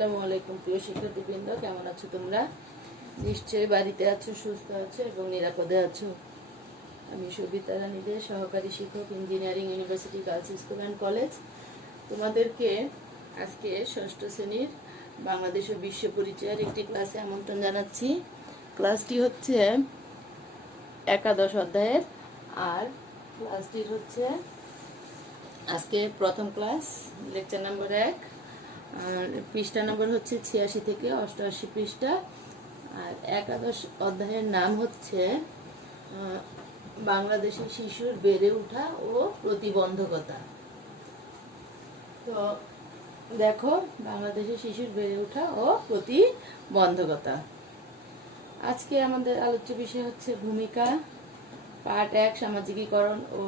আসসালামু আলাইকুম প্রিয় শিক্ষার্থীবৃন্দ, কেমন আছো তোমরা? নিশ্চয়ই বাড়িতে আছো, সুস্থ আছো এবং নিরাপদে আছো। আমি সবিতা রানী দে, সহকারী শিক্ষক, engineering university girls school and college. তোমাদেরকে আজকে ষষ্ঠ শ্রেণীর বাংলাদেশ ও বিশ্ব পরিচয়ের একটি ক্লাসে আমন্ত্রণ জানাচ্ছি। ক্লাসটি হচ্ছে একাদশ অধ্যায়ের, আর ক্লাসটির হচ্ছে আজকে প্রথম ক্লাস, লেকচার নাম্বার 1। আর পৃষ্ঠা নম্বর হচ্ছে 86 থেকে 88 পৃষ্ঠা। আর একাদশ অধ্যায়ের নাম হচ্ছে বাংলাদেশি শিশুর বেড়ে ওঠা ও প্রতিবন্ধকতা। তো দেখো, বাংলাদেশি শিশুর বেড়ে ওঠা ও প্রতিবন্ধকতা। আজকে আমাদের আলোচ্য বিষয় হচ্ছে ভূমিকা, পার্ট 1 সামাজিকীকরণ ও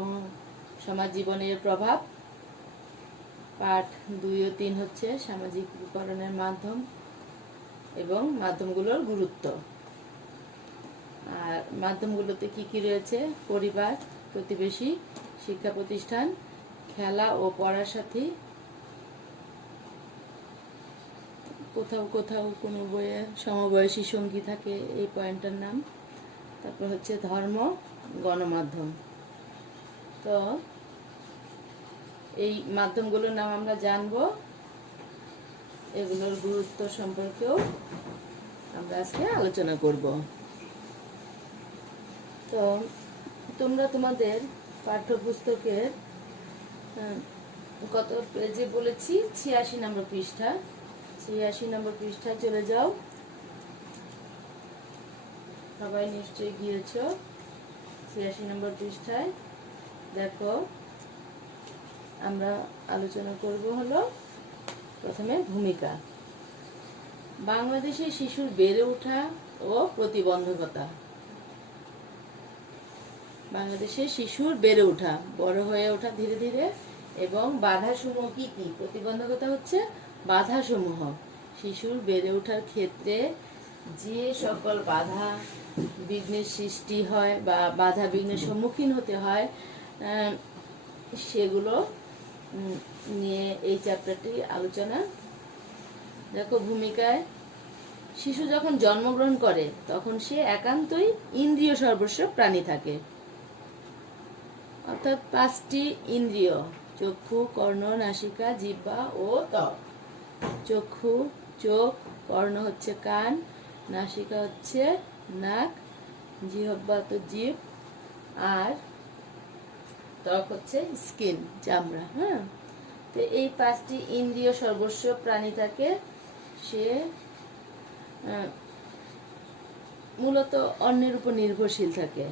সমাজ জীবনের প্রভাব, পার্ট 2 ও 3 হচ্ছে সামাজিকীকরণের মাধ্যম এবং মাধ্যমগুলোর গুরুত্ব। আর মাধ্যমগুলোতে কি কি রয়েছে: পরিবার, প্রতিবেশী, শিক্ষা প্রতিষ্ঠান, খেলা ও পড়ার সাথী, কোথাও কোথাও কোনো বইয়ে সমবয়সী সঙ্গী থাকে, এই পয়েন্টটার নাম। তারপর হচ্ছে ধর্ম, গণমাধ্যম। তো এই মাধ্যমগুলোর নাম আমরা জানবো, এগুলোর গুরুত্ব সম্পর্কেও আমরা আজকে আলোচনা করব। তো তোমরা তোমাদের পাঠ্যপুস্তকের কত পেজে বলেছি, 86 নম্বর পৃষ্ঠা, 86 নম্বর পৃষ্ঠায় চলে যাও। সবাই নিশ্চয়ই গিয়েছ 86 নম্বর পৃষ্ঠায়। দেখো, আমরা আলোচনা করব হলো প্রথমে ভূমিকা, বাংলাদেশের শিশুর বেড়ে ওঠা ও প্রতিবন্ধকতা। বাংলাদেশের শিশুর বেড়ে ওঠা, বড় হয়ে ওঠা ধীরে ধীরে, এবং বাধাসমূহ কি কি? প্রতিবন্ধকতা হচ্ছে বাধাসমূহ। শিশুর বেড়ে ওঠার ক্ষেত্রে যে সকল বাধা বিঘ্নের সৃষ্টি হয় বা বাধা বিঘ্নের সম্মুখীন হতে হয়, সেগুলো নিয়ে এই চ্যাপ্টারটি আলোচনা। দেখো, ভূমিকায় শিশু যখন জন্মগ্রহণ করে তখন সে একান্তই ইন্দ্রিয় সর্বস্ব প্রাণী থাকে, অর্থাৎ 5টি ইন্দ্রিয়: চক্ষু, কর্ণ, নাসিকা, জিহ্বা ও ত্বক। চক্ষু, চোখ; কর্ণ হচ্ছে কান; নাসিকা হচ্ছে নাক; জিহ্বা তো জিভ; আর ত্বক হচ্ছে স্কিন, চামড়া। তো এই 5টি ইন্দ্রিয় সর্বস্ব প্রাণী থাকে। সে মূলত অন্যের উপর নির্ভরশীল থাকে।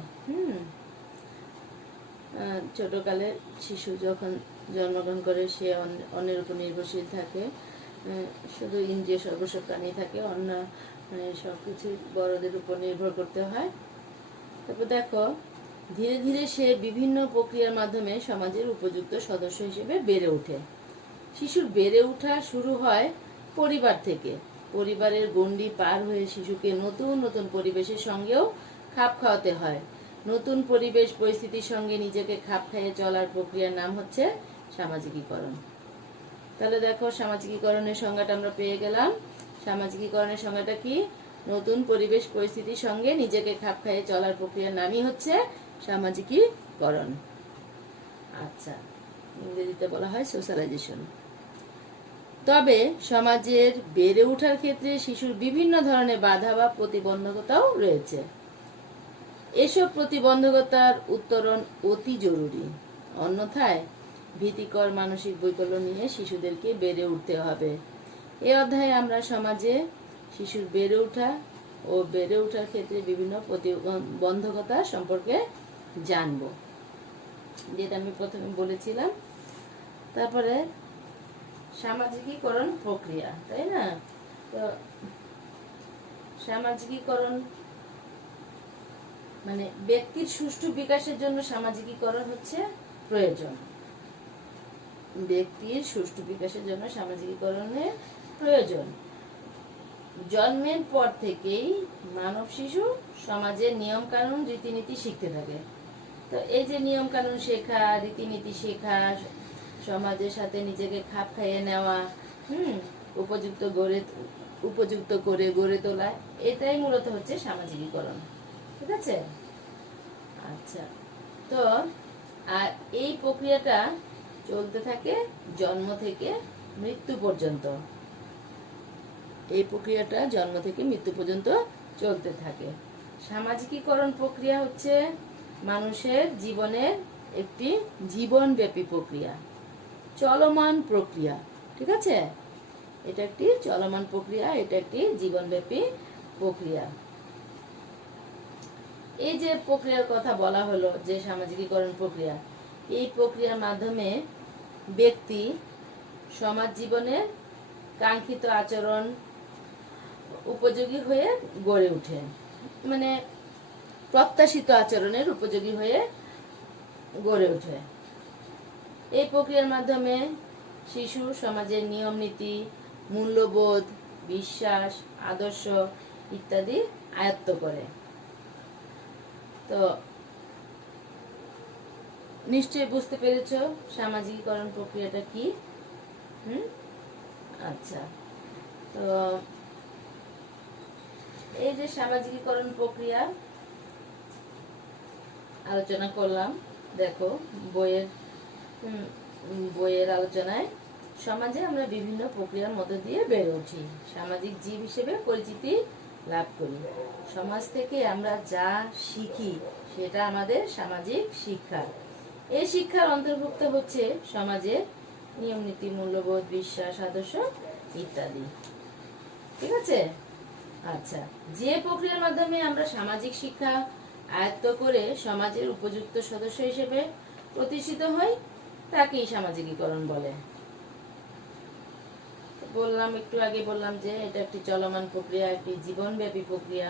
ছোটকালের শিশু যখন জন্মগ্রহণ করে সে অন্যের উপর নির্ভরশীল থাকে, শুধু ইন্দ্রিয় সর্বস্ব প্রাণী থাকে, অন্য সবকিছু বড়দের উপর নির্ভর করতে হয়। তারপর দেখো, ধীরে ধীরে সে বিভিন্ন প্রক্রিয়ার মাধ্যমে সমাজের উপযুক্ত সদস্য হিসেবে বেড়ে ওঠে। শিশুর বেড়ে ওঠা শুরু হয় পরিবার থেকে। পরিবারের গণ্ডি পার হয়ে শিশুকে নতুন নতুন পরিবেশের সঙ্গেও খাপ খাওয়াতে হয়। নতুন পরিবেশ পরিস্থিতির সঙ্গে নিজেকে খাপ খাইয়ে চলার প্রক্রিয়ার নাম হচ্ছে সামাজিকীকরণ। তাহলে দেখো, সামাজিকীকরণের সংজ্ঞাটা আমরা পেয়ে গেলাম। সামাজিকীকরণের সংজ্ঞাটা কি? নতুন পরিবেশ পরিস্থিতির সঙ্গে নিজেকে খাপ খাইয়ে চলার প্রক্রিয়ার নামই হচ্ছে সামাজিকীকরণ। আচ্ছা, ইংরেজিতে বলা হয় সোশ্যালাইজেশন। তবে সমাজের বেড়ে ওঠার ক্ষেত্রে শিশুর বিভিন্ন ধরনের বাধা বা প্রতিবন্ধকতাও রয়েছে। এসব প্রতিবন্ধকতার উত্তরণ অতি জরুরি, অন্যথায় ভীতিকর মানসিক বৈকল্য নিয়ে শিশুদেরকে বেড়ে উঠতে হবে। এই অধ্যায়ে আমরা সমাজে শিশুর বেড়ে ওঠা ও বেড়ে ওঠার ক্ষেত্রে বিভিন্ন প্রতিবন্ধকতা সম্পর্কে জানব, যেটা আমি প্রথমে বলেছিলাম। তারপরে সামাজিকীকরণ প্রক্রিয়া, তাই না? তো সামাজিকীকরণ মানে ব্যক্তির সুষ্ঠু বিকাশের জন্য সামাজিকীকরণ হচ্ছে প্রয়োজন। ব্যক্তির সুষ্ঠু বিকাশের জন্য সামাজিকীকরণের প্রয়োজন। জন্মের পর থেকেই মানব শিশু সমাজের নিয়ম কানুন রীতিনীতি শিখতে থাকে। তো এই যে নিয়ম কানুন শেখা, রীতিনীতি শেখা, সমাজের সাথে নিজেকে খাপ খাইয়ে নেওয়া, উপযুক্ত গড়ে উপযুক্ত করে গড়ে তোলা, এটাই মূলত হচ্ছে সামাজিকীকরণ। ঠিক আছে? আচ্ছা, তো আর এই প্রক্রিয়াটা চলতে থাকে জন্ম থেকে মৃত্যু পর্যন্ত। এই প্রক্রিয়াটা জন্ম থেকে মৃত্যু পর্যন্ত চলতে থাকে। সামাজিকীকরণ প্রক্রিয়া হচ্ছে মানুষের জীবনের একটি জীবনব্যাপী প্রক্রিয়া, চলমান প্রক্রিয়া। ঠিক আছে? এটা একটি চলমান প্রক্রিয়া, এটা একটি জীবনব্যাপী প্রক্রিয়া। এই যে প্রক্রিয়ার কথা বলা হলো, যে সামাজিকীকরণ প্রক্রিয়া, এই প্রক্রিয়ার মাধ্যমে ব্যক্তি সমাজ জীবনের কাঙ্ক্ষিত আচরণ উপযোগী হয়ে গড়ে ওঠে, মানে প্রত্যাশিত আচরণের উপযোগী হয়ে গড়ে ওঠে। এই প্রক্রিয়ার মাধ্যমে শিশু সমাজের নিয়ম নীতি, মূল্যবোধ, বিশ্বাস, আদর্শ ইত্যাদি আয়ত্ত করে। তো নিশ্চয়ই বুঝতে পেরেছ সামাজিকীকরণ প্রক্রিয়াটা কি। আচ্ছা, তো এই যে সামাজিকীকরণ প্রক্রিয়া আলোচনা করলাম, দেখো বইয়ের আলোচনায় সমাজে আমরা বিভিন্ন প্রক্রিয়ার মধ্য দিয়ে বেড়ে উঠি, সামাজিক জীব হিসেবে পরিচিতি লাভ করি। সমাজ থেকে আমরা যা শিখি সেটা আমাদের সামাজিক শিক্ষা। এই শিক্ষার অন্তর্ভুক্ত হচ্ছে সমাজের নিয়ম নীতি, মূল্যবোধ, বিশ্বাস, আদর্শ ইত্যাদি। ঠিক আছে? আচ্ছা, যে প্রক্রিয়ার মাধ্যমে আমরা সামাজিক শিক্ষা আয়ত্ত করে সমাজের উপযুক্ত সদস্য হিসেবে প্রতিষ্ঠিত হই তাকেই সামাজিকীকরণ বলে। বললাম, একটু আগে বললাম যে এটা একটি চলমান প্রক্রিয়া, একটি জীবনব্যাপী প্রক্রিয়া,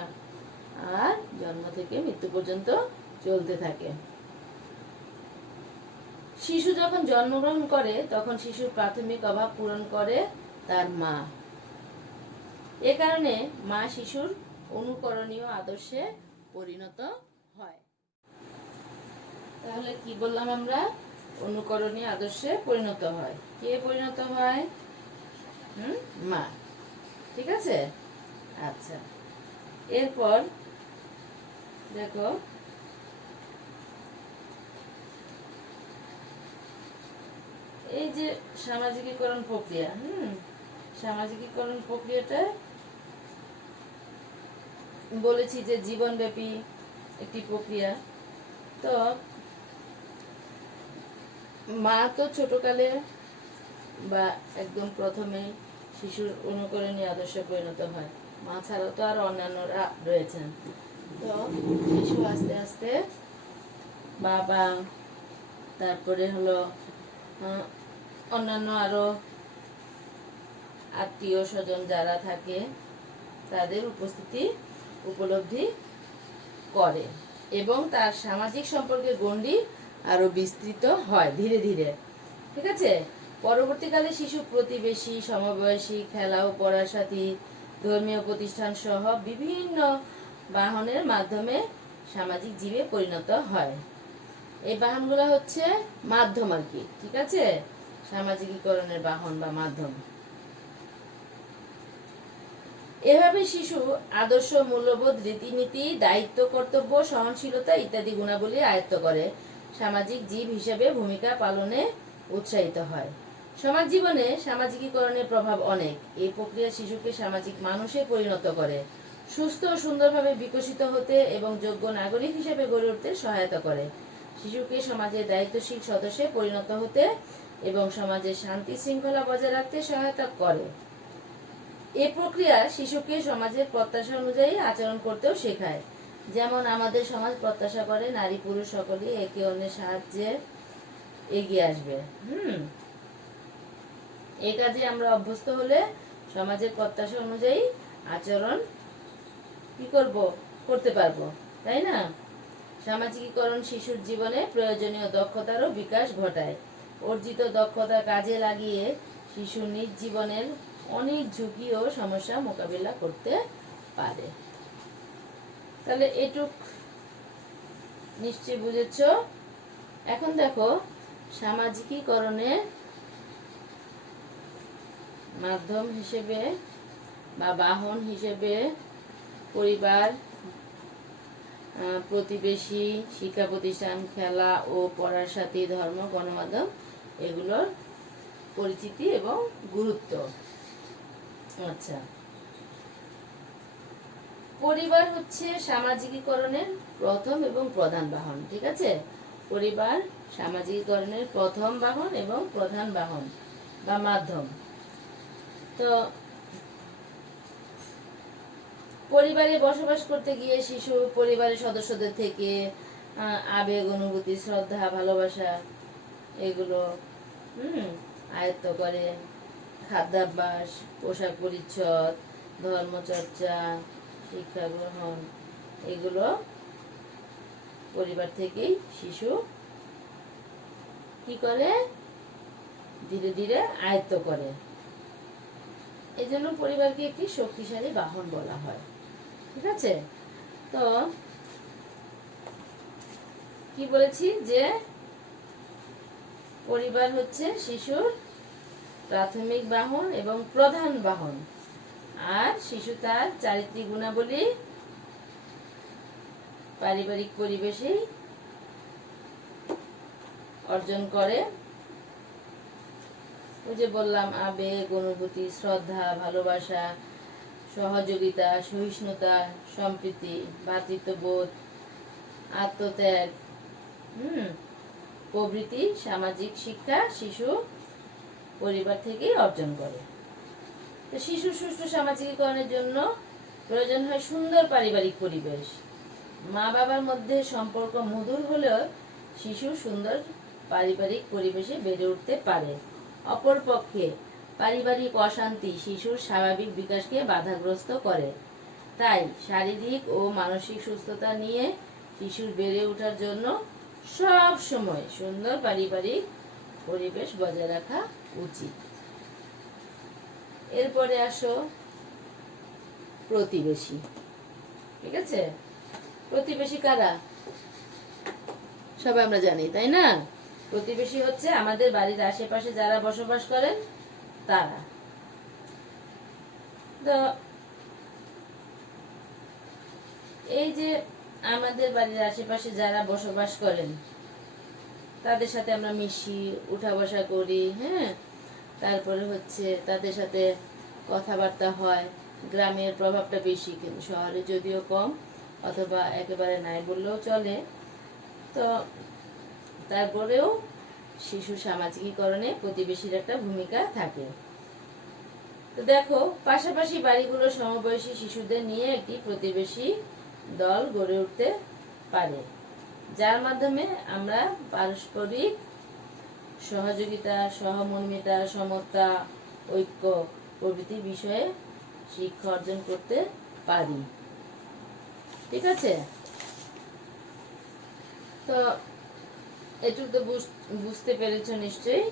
আর জন্ম থেকে মৃত্যু পর্যন্ত চলতে থাকে। শিশু যখন জন্মগ্রহণ করে তখন শিশুর প্রাথমিক অভাব পূরণ করে তার মা। এ কারণে মা শিশুর অনুকরণীয় আদর্শে পরিণত হয়। তাহলে কি বললাম আমরা? অনুকরণীয় আদর্শে পরিণত হয়। কে পরিণত হয়? মা। ঠিক আছে? আচ্ছা, এরপর দেখো এই যে সামাজিকীকরণ প্রক্রিয়া, সামাজিকীকরণ প্রক্রিয়াটা বলেছি যে জীবনব্যাপী একটি প্রক্রিয়া। তো মা তো ছোটকালে বা একদম প্রথমে শিশুর অনুকরণীয় আদর্শে পরিণত হয়। মা ছাড়াও তো আর অন্যান্যরা রয়েছেন। তো শিশু আস্তে আস্তে বাবা, তারপরে হলো অন্যান্য আরো আত্মীয় স্বজন যারা থাকে তাদের উপস্থিতি উপলব্ধি করে এবং তার সামাজিক সম্পর্কের গণ্ডি আরো বিস্তৃত হয় ধীরে ধীরে। ঠিক আছে? পরবর্তীকালে শিশু প্রতিবেশী, সমবয়সী, খেলা ও পড়ার সাথী, ধর্মীয় প্রতিষ্ঠান সহ বিভিন্ন বাহনের মাধ্যমে সামাজিক জীবে পরিণত হয়। এই বাহনগুলো হচ্ছে মাধ্যম আর কি। ঠিক আছে? সামাজিকীকরণের বাহন বা মাধ্যম। এভাবে শিশু আদর্শ, মূল্যবোধ, রীতিনীতি, দায়িত্ব, কর্তব্য, সহনশীলতা ইত্যাদি গুণাবলী আয়ত্ত করে সামাজিক জীব হিসেবে ভূমিকা পালনে উৎসাহিত হয়। সমাজ জীবনে সামাজিকীকরণের প্রভাব অনেক। এই প্রক্রিয়া শিশুকে সামাজিক মানুষে পরিণত করে, সুস্থ ও সুন্দরভাবে বিকশিত হতে এবং যোগ্য নাগরিক হিসেবে গড়ে উঠতে সহায়তা করে। শিশুকে সমাজের দায়িত্বশীল সদস্যে পরিণত হতে এবং সমাজের শান্তি শৃঙ্খলা বজায় রাখতে সহায়তা করে। এই প্রক্রিয়া শিশুকে সমাজের প্রত্যাশা অনুযায়ী আচরণ করতেও শেখায়। যেমন আমাদের সমাজ প্রত্যাশা করে নারী পুরুষ সকলেই একে অন্যের সাহায্যে এগিয়ে আসবে। এই কাজে আমরা অভ্যস্ত হলে সমাজের প্রত্যাশা অনুযায়ী আচরণ কি করব? করতে পারবো, তাই না? সামাজিকীকরণ শিশুর জীবনে প্রয়োজনীয় দক্ষতারও বিকাশ ঘটায়। অর্জিত দক্ষতা কাজে লাগিয়ে শিশু নিজ জীবনের অনেক ঝুঁকি ও সমস্যা মোকাবিলা করতে পারে। তাহলে এটুক নিশ্চয় বুঝেছ। এখন দেখো সামাজিকীকরণের মাধ্যম হিসেবে বা বাহন হিসেবে পরিবার, প্রতিবেশী, শিক্ষা প্রতিষ্ঠান, খেলা ও পড়ার সাথী, ধর্ম, গণমাধ্যম এগুলোর পরিচিতি এবং গুরুত্ব। আচ্ছা, পরিবার হচ্ছে সামাজিকীকরণের প্রথম এবং প্রধান বাহন। ঠিক আছে, পরিবার সামাজিকীকরণের প্রথম বাহন এবং প্রধান বাহন বা মাধ্যম। তো পরিবারে বসবাস করতে গিয়ে শিশু পরিবারের সদস্যদের থেকে আবেগ, অনুভূতি, শ্রদ্ধা, ভালোবাসা এগুলো আয়ত্ত করে। খাদ্যাভ্যাস, পোশাক পরিচ্ছদ, ধর্মচর্চা, শিক্ষা গ্রহণ এগুলো পরিবার থেকেই শিশু কি করে, ধীরে ধীরে আয়ত্ত করে। এজন্য পরিবারকে একটি শক্তিশালী বাহন বলা হয়। ঠিক আছে, তো কি বলেছি যে পরিবার হচ্ছে শিশুর প্রাথমিক বাহন এবং প্রধান বাহন, আর শিশু তার চারিত্রিক গুণাবলী পারিবারিক পরিবেশেই অর্জন করে। ওই যে বললাম, আবেগ, অনুভূতি, শ্রদ্ধা, ভালোবাসা, সহযোগিতা, সহিষ্ণুতা, সম্প্রীতি, ভ্রাতৃত্ববোধ, আত্মত্যাগ প্রভৃতি সামাজিক শিক্ষা শিশু পরিবার থেকেই অর্জন করে। তো শিশুর সুষ্ঠু সামাজিকীকরণের জন্য প্রয়োজন হয় সুন্দর পারিবারিক পরিবেশ। মা বাবার মধ্যে সম্পর্ক মধুর হলেও শিশু সুন্দর পারিবারিক পরিবেশে বেড়ে উঠতে পারে। অপরপক্ষে পারিবারিক অশান্তি শিশুর স্বাভাবিক বিকাশকে বাধাগ্রস্ত করে। তাই শারীরিক ও মানসিক সুস্থতা নিয়ে শিশুর বেড়ে ওঠার জন্য সব সময় সুন্দর পারিবারিক পরিবেশ বজায় রাখা উচিত। এরপরে আসো প্রতিবেশী। ঠিক আছে, প্রতিবেশী কারা সবাই আমরা জানি, তাই না? প্রতিবেশী হচ্ছে আমাদের বাড়ির আশেপাশে যারা বসবাস করেন তারা। তো এই যে আমাদের বাড়ির আশেপাশে যারা বসবাস করেন তাদের সাথে আমরা মিশি, উঠা বসা করি, হ্যাঁ, তারপরে হচ্ছে তাদের সাথে কথাবার্তা হয়। গ্রামের প্রভাবটা বেশি, কিন্তু শহরে যদিও কম অথবা একেবারে নাই বললেও চলে। তো তারপরেও শিশু সামাজিকীকরণে প্রতিবেশীর একটা ভূমিকা থাকে। তো দেখো, পাশাপাশি বাড়িগুলো সমবয়সী শিশুদের নিয়ে একটি প্রতিবেশী দল গড়ে উঠতে পারে, যার মাধ্যমে আমরা পারস্পরিক সহযোগিতা, সহমর্মিতা, সমতা, ঐক্য প্রভৃতি বিষয়ে শিক্ষা অর্জন করতে পারি। ঠিক আছে, তো এটুকু তো বুঝতে পেরেছ নিশ্চয়ই।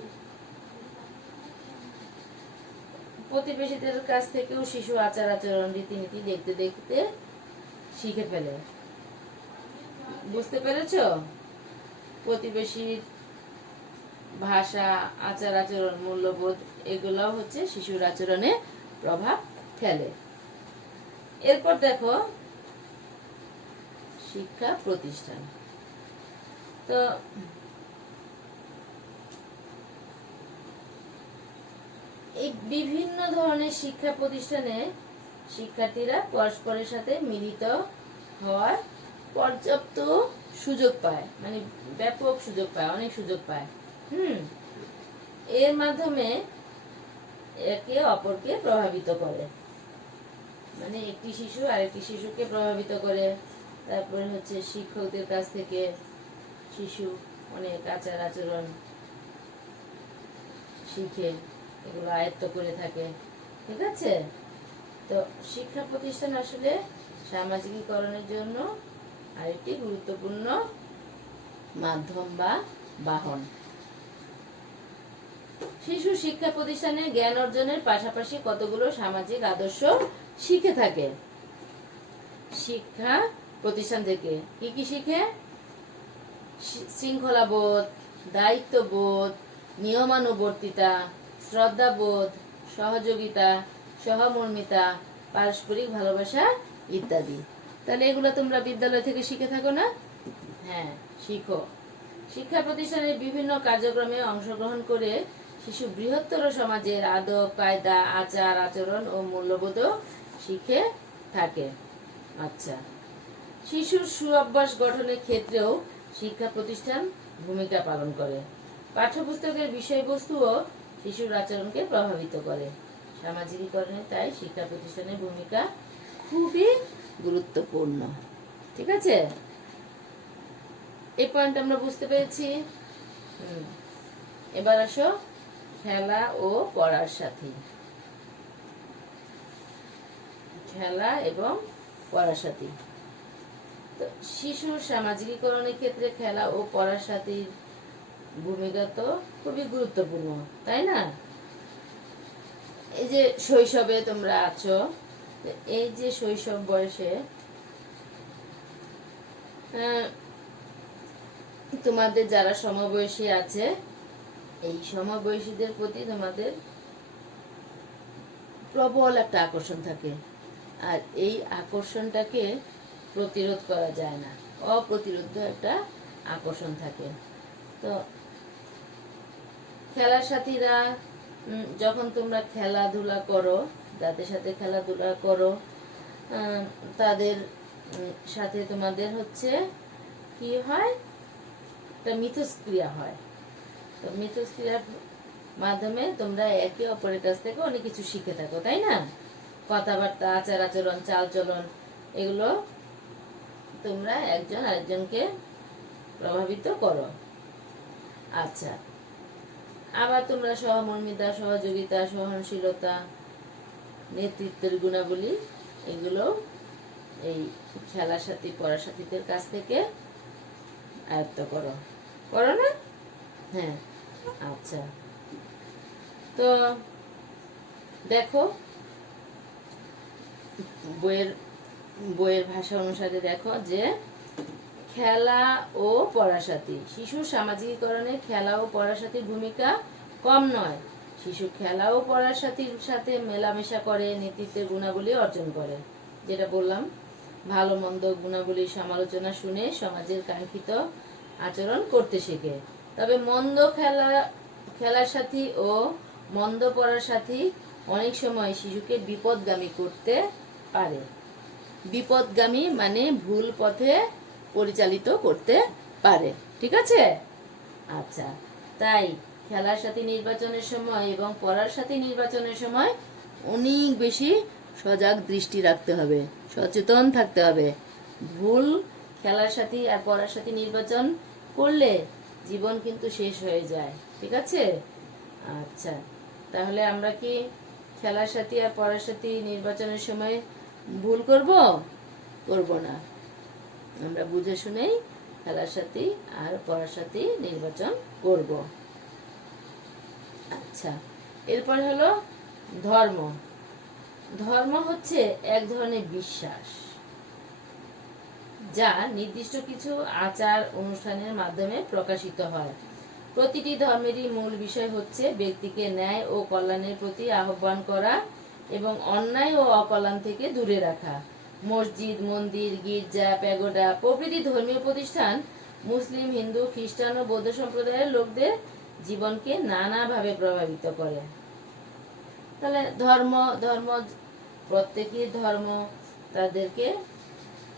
প্রতিবেশীদের কাছ থেকেও শিশু আচার আচরণ, রীতিনীতি দেখতে দেখতে শিখে ফেলে। বুঝতে পেরেছ? প্রতিবেশীর ভাষা, আচার আচরণ, মূল্যবোধ এগুলাও হচ্ছে শিশুর আচরণে প্রভাব ফেলে। এরপর দেখো শিক্ষা প্রতিষ্ঠান। তো এই বিভিন্ন ধরনের শিক্ষা প্রতিষ্ঠানে শিক্ষার্থীরা পরস্পরের সাথে মিলিত হওয়ার পর্যাপ্ত সুযোগ পায়, মানে ব্যাপক সুযোগ পায়, অনেক সুযোগ পায়। এর মাধ্যমে একে অপরকে প্রভাবিত করে, মানে একটি শিশু আরেকটি শিশুকে প্রভাবিত করে। তারপরে হচ্ছে শিক্ষকদের কাছ থেকে শিশু অনেক আচার আচরণ শিখে, এগুলো আয়ত্ত করে থাকে। ঠিক আছে, তো শিক্ষা প্রতিষ্ঠান আসলে সামাজিকীকরণের জন্য আরেকটি গুরুত্বপূর্ণ মাধ্যম বা বাহন। শিশু শিক্ষা প্রতিষ্ঠানে জ্ঞান অর্জনের পাশাপাশি কতগুলো সামাজিক আদর্শ শিখে থাকে। শিক্ষা প্রতিষ্ঠান থেকে কি কি শিখে? শৃঙ্খলাবোধ, দায়িত্ববোধ, নিয়মানুবর্তিতা, শ্রদ্ধাবোধ, সহযোগিতা, সহমর্মিতা, পারস্পরিক ভালোবাসা ইত্যাদি। তাহলে এগুলো তোমরা বিদ্যালয় থেকে শিখে থাকো না? হ্যাঁ, শিখো। শিক্ষা প্রতিষ্ঠানের বিভিন্ন কার্যক্রমে অংশগ্রহণ করে শিশু বৃহত্তর সমাজের আদব কায়দা, আচার আচরণ ও মূল্যবোধও শিখে থাকে। আচ্ছা, শিশুর সুঅভ্যাস গঠনের ক্ষেত্রেও শিক্ষা প্রতিষ্ঠান ভূমিকা পালন করে। পাঠ্যপুস্তকের বিষয়বস্তুও শিশুর আচরণকে প্রভাবিত করে। সামাজিকীকরণে তাই শিক্ষা প্রতিষ্ঠানের ভূমিকা খুবই গুরুত্বপূর্ণ। ঠিক আছে, এই পয়েন্ট আমরা বুঝতে পেরেছি। এবার আসো খেলা ও পড়ার সাথী। খেলা এবং পড়ার সাথী। তো শিশুর সামাজিকীকরণের ক্ষেত্রে খেলা ও পড়ার সাথীর ভূমিকা তো খুবই গুরুত্বপূর্ণ, তাই না? এই যে শৈশবে তোমরা আছো, এই যে শৈশব বয়সে তোমাদের যারা সমবয়সী আছে, এই সমবয়সীদের প্রতি তোমাদের প্রবল একটা আকর্ষণ থাকে, আর এই আকর্ষণটাকে প্রতিরোধ করা যায় না, অপ্রতিরোধ্য একটা আকর্ষণ থাকে। তো খেলার সাথীরা যখন তোমরা খেলাধুলা করো, যাদের সাথে খেলাধুলা করো, তাদের সাথে তোমাদের হচ্ছে কি হয়, একটা মিথস্ক্রিয়া হয়। তো মিথস্ক্রিয়ার মাধ্যমে তোমরা একে অপরের কাছ থেকে অনেক কিছু শিখে থাকো, তাই না? কথাবার্তা, আচার আচরণ, চালচলন, এগুলো তোমরা একজন আরেকজনকে প্রভাবিত করো। আচ্ছা, আবার তোমরা সহমর্মিতা, সহযোগিতা, সহনশীলতা, নেতৃত্বের গুণাবলী, এগুলো এই খেলার সাথী পড়ার সাথীদের কাছ থেকে আয়ত্ত করো, করো না? হ্যাঁ। আচ্ছা, তো দেখো বইয়ের ভাষা অনুসারে দেখো যে খেলা ও পড়ার সাথী, শিশুর সামাজিকীকরণে খেলা ও পড়ার সাথীর ভূমিকা কম নয়। শিশু খেলা ও পড়ার সাথীর সাথে মেলামেশা করে নেতৃত্বের গুণাবলী অর্জন করে। যেটা বললাম, ভালো মন্দ গুণাবলীর সমালোচনা শুনে সমাজের কাঙ্ক্ষিত আচরণ করতে শেখে। তবে মন্দ খেলার সাথী ও মন্দ পড়ার সাথী অনেক সময় শিশুকে বিপদগামী করতে পারে। বিপদগামী মানে ভুল পথে পরিচালিত করতে পারে। ঠিক আছে? আচ্ছা, তাই খেলার সাথী নির্বাচনের সময় এবং পড়ার সাথী নির্বাচনের সময় অনেক বেশি সজাগ দৃষ্টি রাখতে হবে, সচেতন থাকতে হবে। ভুল খেলার সাথী আর পড়ার সাথী নির্বাচন করলে জীবন কিন্তু শেষ হয়ে যায়। ঠিক আছে? আচ্ছা, তাহলে আমরা কি খেলার সাথী আর পড়ার সাথী নির্বাচনের সময় ভুল করব? করব না। আমরা বুঝে শুনেই খেলার সাথী আর পড়ার সাথী নির্বাচন করব। আচ্ছা, এরপর হলো ধর্ম। ধর্ম হচ্ছে এক ধরনের বিশ্বাস যা নির্দিষ্ট কিছু আচার অনুষ্ঠানের মাধ্যমে প্রকাশিত হয়। প্রতিটি ধর্মেরই মূল বিষয় হচ্ছে ব্যক্তিকে ন্যায় ও কল্যাণের প্রতি আহ্বান করা এবং অন্যায় ও অকল্যাণ থেকে দূরে রাখা। মসজিদ, মন্দির, গির্জা, প্যাগোডা প্রভৃতি ধর্মীয় প্রতিষ্ঠান মুসলিম, হিন্দু, খ্রিস্টান ও বৌদ্ধ সম্প্রদায়ের লোকদের জীবনকে নানাভাবে প্রভাবিত করে। তাহলে ধর্ম প্রত্যেকই ধর্ম তাদেরকে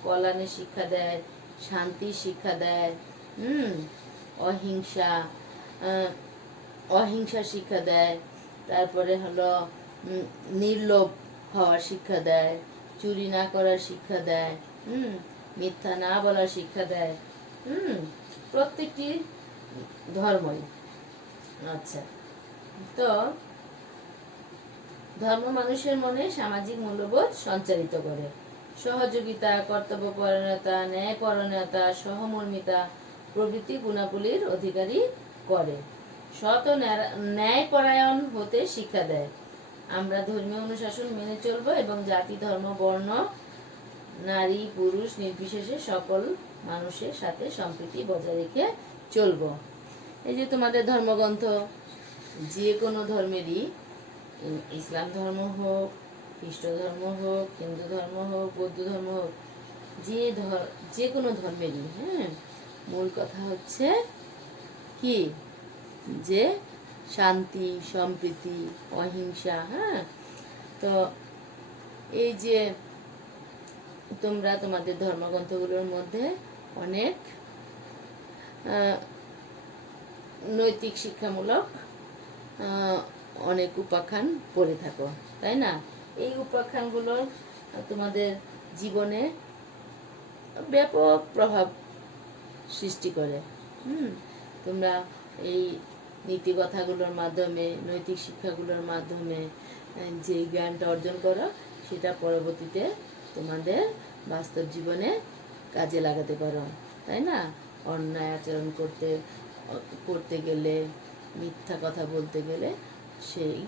কল্যাণের শিক্ষা দেয়, শান্তির শিক্ষা দেয়, অহিংসা শিক্ষা দেয়, তারপরে হলো নির্লোভ হওয়ার শিক্ষা দেয়, চুরি না করার শিক্ষা দেয়, মিথ্যা না বলার শিক্ষা দেয়। প্রত্যেকটি ধর্মই। আচ্ছা, তো ধর্ম মানুষের মনে সামাজিক মূল্যবোধ সঞ্চারিত করে। সহযোগিতা, কর্তব্যপরায়ণতা, ন্যায়পরায়ণতা, সহমর্মিতা প্রভৃতি গুণাবলীর অধিকারী করে। সৎ ও ন্যায়পরায়ণ হতে শিক্ষা দেয়। আমরা ধর্মীয় অনুশাসন মেনে চলব এবং জাতি, ধর্ম, বর্ণ, নারী, পুরুষ নির্বিশেষে সকল মানুষের সাথে সম্প্রীতি বজায় রেখে চলব। এই যে তোমাদের ধর্মগ্রন্থ, যে কোনো ধর্মেরই ইসলাম ধর্ম হোক, খ্রিস্ট ধর্ম হোক, হিন্দু ধর্ম হোক, বৌদ্ধ ধর্ম হোক, যে কোনো ধর্মেরই, হ্যাঁ, মূল কথা হচ্ছে কি, যে শান্তি, সম্প্রীতি, অহিংসা। হ্যাঁ, তো এই যে তোমরা তোমাদের ধর্মগ্রন্থগুলোর মধ্যে অনেক নৈতিক শিক্ষামূলক অনেক উপাখ্যান পড়ে থাকো, তাই না? এই উপাখ্যানগুলোর তোমাদের জীবনে ব্যাপক প্রভাব সৃষ্টি করে। তোমরা এই নীতিকথাগুলোর মাধ্যমে, নৈতিক শিক্ষাগুলোর মাধ্যমে যে জ্ঞানটা অর্জন করো, সেটা পরবর্তীতে তোমাদের বাস্তব জীবনে কাজে লাগাতে পারো, তাই না? অন্যায় আচরণ করতে গেলে, মিথ্যা কথা বলতে গেলে, সেই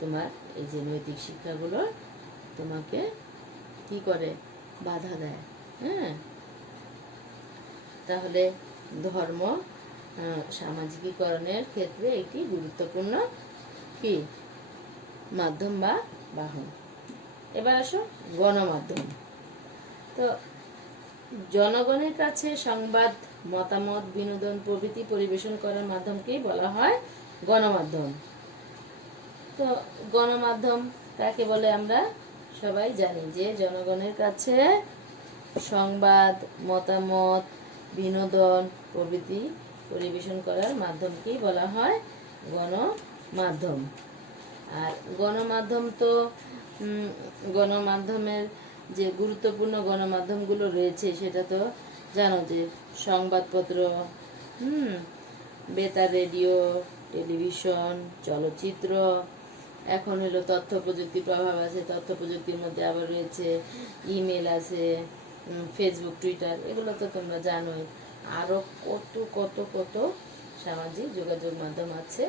তোমার এই যে নৈতিক শিক্ষাগুলো তোমাকে কি করে, বাধা দেয়। হ্যাঁ, তাহলে ধর্ম সামাজিকীকরণের ক্ষেত্রে একটি গুরুত্বপূর্ণ কি মাধ্যম বা বাহন। এবার আসো গণমাধ্যম। তো জনগণের কাছে সংবাদ, মতামত, বিনোদন প্রভৃতি পরিবেশন করার মাধ্যমকেই বলা হয় গণমাধ্যম। তো গণমাধ্যম কাকে বলে আমরা সবাই জানি, যে জনগণের কাছে সংবাদ, মতামত, বিনোদন প্রভৃতি পরিবেশন করার মাধ্যমকেই বলা হয় গণমাধ্যম। আর গণমাধ্যম তো গণমাধ্যমের যে গুরুত্বপূর্ণ গণমাধ্যমগুলো রয়েছে সেটা তো জানো, যে সংবাদপত্র, বেতার, রেডিও, টেলিভিশন, চলচ্চিত্র, এখন হলো তথ্য প্রযুক্তির প্রভাব আছে, তথ্য প্রযুক্তির মধ্যে আবার রয়েছে ইমেল আছে, ফেসবুক, টুইটার, এগুলো তো তোমরা জানোই। আরও কত কত কত সামাজিক যোগাযোগ মাধ্যম আছে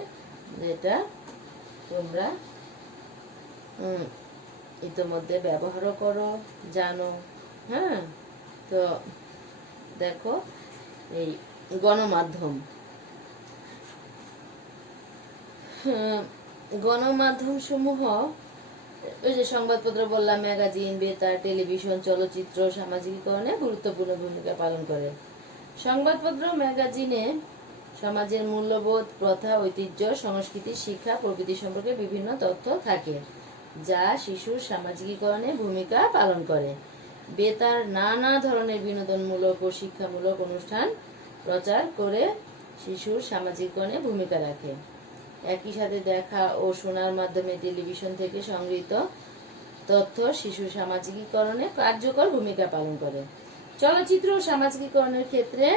যেটা তোমরা ইতিমধ্যে ব্যবহারও করো, জানো। হ্যাঁ, তো দেখো এই গণমাধ্যম, গণমাধ্যম সমূহ, ওই যে সংবাদপত্র বললাম, ম্যাগাজিন, বেতার, টেলিভিশন, চলচ্চিত্র সামাজিকীকরণে গুরুত্বপূর্ণ ভূমিকা পালন করে। সংবাদপত্র, ম্যাগাজিনে সমাজের মূল্যবোধ, প্রথা, ঐতিহ্য, সংস্কৃতি, শিক্ষা প্রভৃতি সম্পর্কে বিভিন্ন তথ্য থাকে, যা শিশুর সামাজিকীকরণে ভূমিকা পালন করে। বেতার নানা ধরনের বিনোদনমূলক ও শিক্ষামূলক অনুষ্ঠান প্রচার করে শিশুর সামাজিকীকরণে ভূমিকা রাখে। একই সাথে দেখা ও শোনার মাধ্যমে টেলিভিশন থেকে সংগৃহীত তথ্য শিশুর সামাজিকীকরণে কার্যকর ভূমিকা পালন করে। চলচ্চিত্র সামাজিকীকরণের ক্ষেত্রে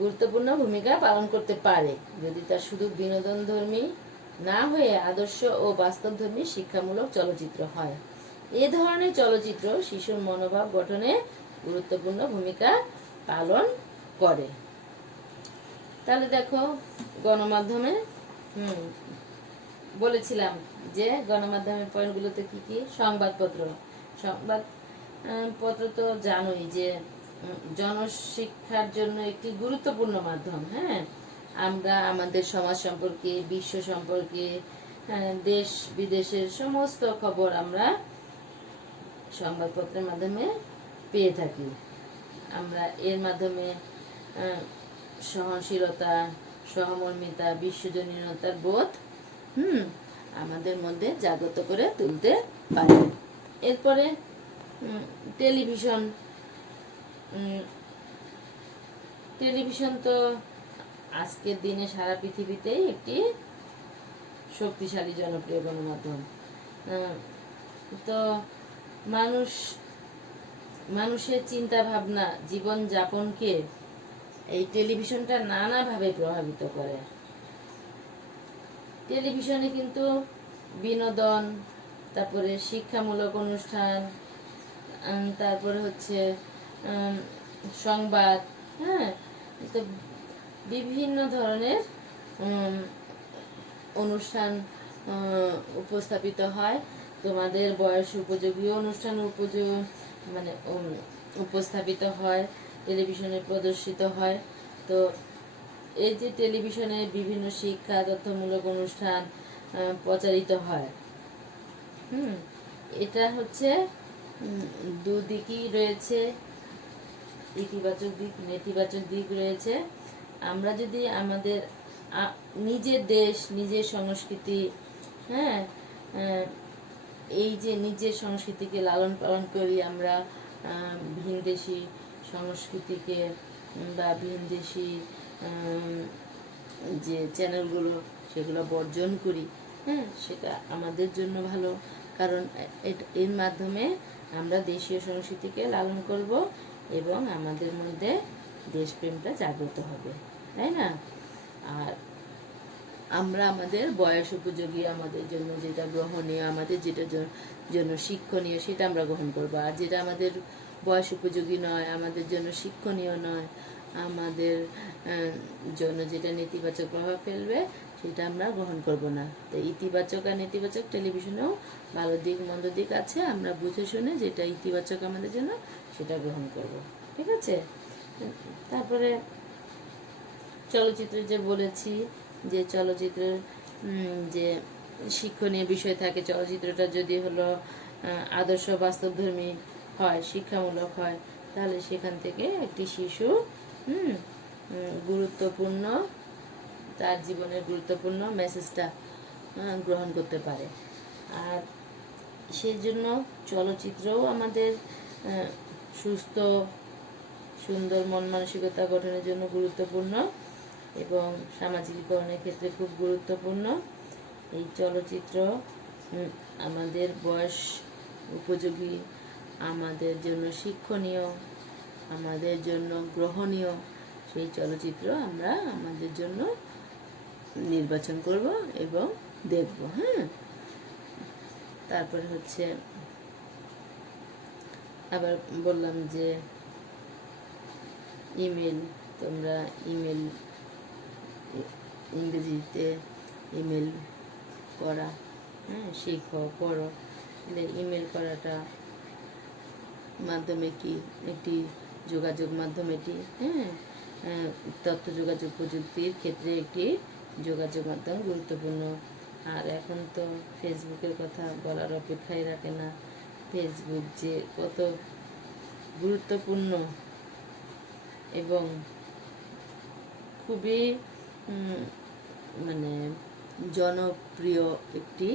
গুরুত্বপূর্ণ ভূমিকা পালন করতে পারে, যদি তা শুধু বিনোদনধর্মী না হয়ে আদর্শ ও বাস্তবধর্মী শিক্ষামূলক চলচ্চিত্র হয়। এ ধরনের চলচ্চিত্র শিশুর মনোভাব গঠনে গুরুত্বপূর্ণ ভূমিকা পালন করে। তাহলে দেখো গণমাধ্যমে বলেছিলাম যে গণমাধ্যমের পয়েন্টগুলোতে কি কি, সংবাদপত্র তো জানোই যে জনশিক্ষার জন্য একটি গুরুত্বপূর্ণ মাধ্যম। হ্যাঁ, আমরা আমাদের সমাজ সম্পর্কে, বিশ্ব সম্পর্কে, দেশ বিদেশের সমস্ত খবর আমরা সংবাদপত্রের মাধ্যমে পেয়ে থাকি। আমরা এর মাধ্যমে সহনশীলতা, সহমর্মিতা, বিশ্বজনীনতার বোধ আমাদের মধ্যে জাগ্রত করে তুলতে পারে। এরপরে টেলিভিশন। টেলিভিশন তো আজকের দিনে সারা পৃথিবীতেই একটি শক্তিশালী জনপ্রিয় গণমাধ্যম। তো মানুষের চিন্তা ভাবনা, জীবন যাপনকে এই টেলিভিশনটা নানাভাবে প্রভাবিত করে। টেলিভিশনে কিন্তু বিনোদন, তারপরে শিক্ষামূলক অনুষ্ঠান, তারপরে হচ্ছে সংবাদ, হ্যাঁ, তো বিভিন্ন ধরনের অনুষ্ঠান উপস্থাপিত হয়। তোমাদের বয়স উপযোগী অনুষ্ঠান উপস্থাপিত হয়, টেলিভিশনে প্রদর্শিত হয়। তো এই যে টেলিভিশনে বিভিন্ন শিক্ষা তথ্যমূলক অনুষ্ঠান প্রচারিত হয়, হুম, এটা হচ্ছে দুদিকই রয়েছে, ইতিবাচক দিক নেতিবাচক দিক রয়েছে। আমরা যদি আমাদের নিজের দেশ, নিজের সংস্কৃতি, হ্যাঁ, এই যে নিজের সংস্কৃতিকে লালন পালন করি আমরা, ভিনদেশি সংস্কৃতিকে বা ভিনদেশি যে চ্যানেলগুলো সেগুলো বর্জন করি, হ্যাঁ, সেটা আমাদের জন্য ভালো। কারণ এর মাধ্যমে আমরা দেশীয় সংস্কৃতিকে লালন করব এবং আমাদের মধ্যে দেশপ্রেমটা জাগ্রত হবে, তাই না? আর আমরা আমাদের বয়স উপযোগী, আমাদের জন্য যেটা গ্রহণীয়, আমাদের যেটা জন্য শিক্ষণীয় সেটা আমরা গ্রহণ করবো। আর যেটা আমাদের বয়স উপযোগী নয়, আমাদের জন্য শিক্ষণীয় নয়, আমাদের জন্য যেটা নেতিবাচক প্রভাব ফেলবে সেটা আমরা গ্রহণ করব না। তো ইতিবাচক আর নেতিবাচক টেলিভিশনেও ভালো দিক মন্দ দিক আছে, আমরা বুঝে শুনে যেটা ইতিবাচক আমাদের জন্য সেটা গ্রহণ করব, ঠিক আছে? তারপরে চলচ্চিত্রে যে বলেছি যে চলচ্চিত্রের যে শিক্ষণীয় বিষয় থাকে, চলচ্চিত্রটা যদি হলো আদর্শ বাস্তবধর্মী হয়, শিক্ষামূলক হয়, তাহলে সেখান থেকে একটি শিশু গুরুত্বপূর্ণ, তার জীবনের গুরুত্বপূর্ণ মেসেজটা গ্রহণ করতে পারে। আর সেই জন্য চলচ্চিত্রও আমাদের সুস্থ সুন্দর মন মানসিকতা গঠনের জন্য গুরুত্বপূর্ণ এবং সামাজিকীকরণের ক্ষেত্রে খুব গুরুত্বপূর্ণ। এই চলচ্চিত্র আমাদের বয়স উপযোগী, আমাদের জন্য শিক্ষণীয়, আমাদের জন্য গ্রহণীয় সেই চলচ্চিত্র আমরা আমাদের জন্য নির্বাচন করব এবং দেখব। হ্যাঁ, তারপরে হচ্ছে আবার বললাম যে ইমেল, তোমরা ইমেল, ইংরেজিতে ইমেল করা, হ্যাঁ, শেখো, পড়ো। ইমেল করাটা মাধ্যমে কি একটি যোগাযোগ মাধ্যম, এটি হ্যাঁ, তথ্য যোগাযোগ প্রযুক্তির ক্ষেত্রে একটি যোগাযোগ মাধ্যম গুরুত্বপূর্ণ। আর এখন তো ফেসবুকের কথা বলার অপেক্ষাই রাখে না। ফেসবুক যে কত গুরুত্বপূর্ণ এবং খুবই মানে জনপ্রিয় একটি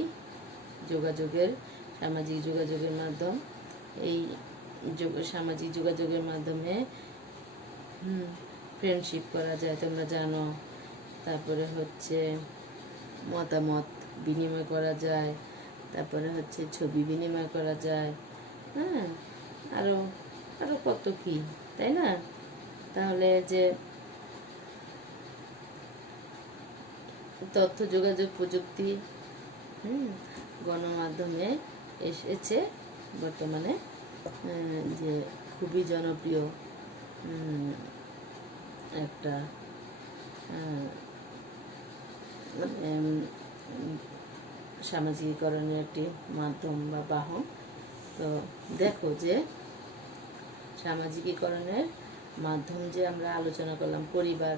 সামাজিক যোগাযোগের মাধ্যম। এই সামাজিক যোগাযোগের মাধ্যমে ফ্রেন্ডশিপ করা যায়, তোমরা জানো। তারপরে হচ্ছে মতামত বিনিময় করা যায়, তারপরে হচ্ছে ছবি বিনিময় করা যায়, হ্যাঁ, আরও কত কি, তাই না? তাহলে যে তথ্য যোগাযোগ প্রযুক্তি গণমাধ্যমে এসেছে বর্তমানে, যে খুবই জনপ্রিয় একটা সামাজিকীকরণের একটি মাধ্যম বা বাহন। তো দেখো যে সামাজিকীকরণের মাধ্যম যে আমরা আলোচনা করলাম, পরিবার,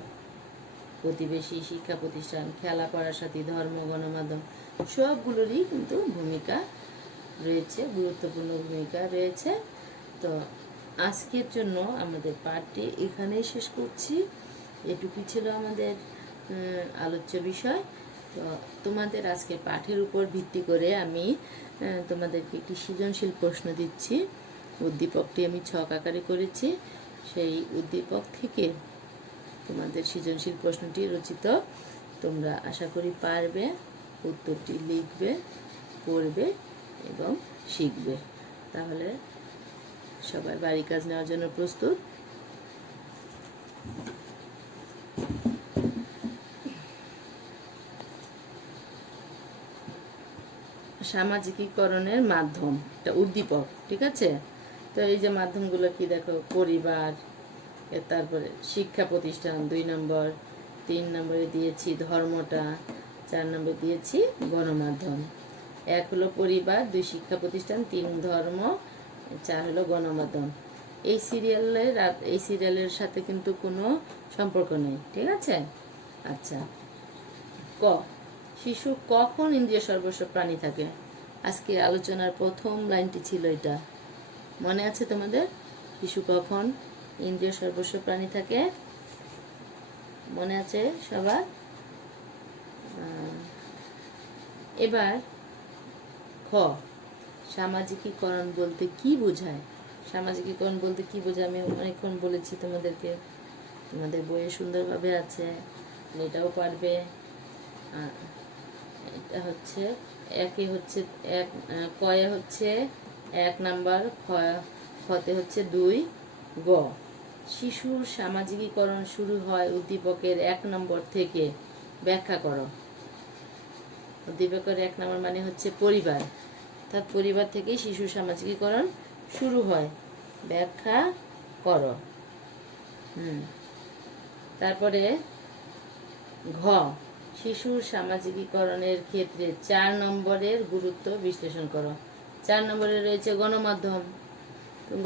প্রতিবেশী, শিক্ষা প্রতিষ্ঠান, খেলা, পড়ার সাথী, ধর্ম, গণমাধ্যম, সবগুলোরই কিন্তু ভূমিকা রয়েছে, গুরুত্বপূর্ণ ভূমিকা রয়েছে। তো আজকের জন্য আমাদের পাঠটি এখানেই শেষ করছি। এটুকুই ছিল আমাদের আলোচ্য বিষয়। তো তোমাদের আজকে পাঠের উপর ভিত্তি করে আমি তোমাদেরকে একটি সৃজনশীল প্রশ্ন দিচ্ছি। উদ্দীপকটি আমি ছক আকারে করেছি। সেই উদ্দীপক থেকে তোমাদের সৃজনশীল প্রশ্নটি রচিত তোমরা আশা করি পারবে। উত্তরটি লিখবে, পড়বে এবং শিখবে। তাহলে সবাই বাড়ি কাজ নেওয়ার জন্য প্রস্তুত? সামাজিকীকরণের মাধ্যম, এটা উদ্দীপক, ঠিক আছে? তো এই যে মাধ্যমগুলো কি দেখো, পরিবার, তারপরে শিক্ষা প্রতিষ্ঠান 2 নম্বর, 3 নম্বরে দিয়েছি ধর্মটা, 4 নম্বরে দিয়েছি গণমাধ্যম। 1 হলো পরিবার, 2 শিক্ষা প্রতিষ্ঠান, 3 ধর্ম, 4 হলো গণমাধ্যম। এই সিরিয়ালের সাথে কিন্তু কোনো সম্পর্ক নেই, ঠিক আছে? আচ্ছা, ক, শিশু কখন ইন্দ্রিয় সর্বস্ব প্রাণী থাকে? আজকে আলোচনার প্রথম লাইনটি ছিল এটা, মনে আছে তোমাদের? শিশু কখন ইন্দ্রিয় সর্বস্ব প্রাণী থাকে? মনে আছে সবার? এবার খ, সামাজিকীকরণ বলতে কি বোঝায়? সামাজিকীকরণ বলতে কি বোঝায় আমি অনেকক্ষণ বলেছি তোমাদেরকে, তোমাদের বইয়ে সুন্দরভাবে আছে, এটাও পারবে। এটা হচ্ছে একে হচ্ছে এক, কয়ে হচ্ছে 1 নাম্বার, খতে হচ্ছে 2, গ, শিশুর সামাজিকীকরণ শুরু হয় উদ্দীপকের 1 নম্বর থেকে, ব্যাখ্যা করো। উদ্দীপকের 1 নম্বর মানে হচ্ছে পরিবার, অর্থাৎ পরিবার থেকেই শিশুর সামাজিকীকরণ শুরু হয়, ব্যাখ্যা করো। তারপরে ঘ, শিশুর সামাজিকীকরণের ক্ষেত্রে 4 নম্বরের গুরুত্ব বিশ্লেষণ করো। 4 নম্বরে রয়েছে গণমাধ্যম।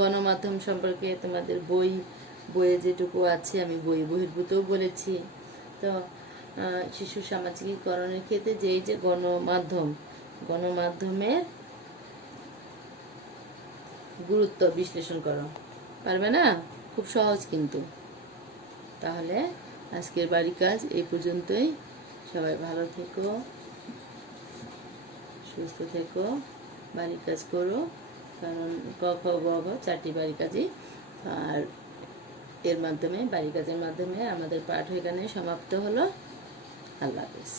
গণমাধ্যম সম্পর্কে তোমাদের বইয়ে যেটুকু আছে আমি বই বহির্ভূতও বলেছি। তো শিশু সামাজিকীকরণের ক্ষেত্রে যে গণমাধ্যমের গুরুত্ব বিশ্লেষণ করো। পারবে না? খুব সহজ কিন্তু। তাহলে আজকের বাড়ি কাজ এই পর্যন্তই। সবাই ভালো থেকো, সুস্থ থেকো, বাড়ি কাজ করো, কারণ ক খ গ ঘ 4টি বাড়ি কাজই। আর এর মাধ্যমে, বাড়ি কাজের মাধ্যমে আমাদের পাঠ এখানে সমাপ্ত হলো। আল্লাহ হাফেজ।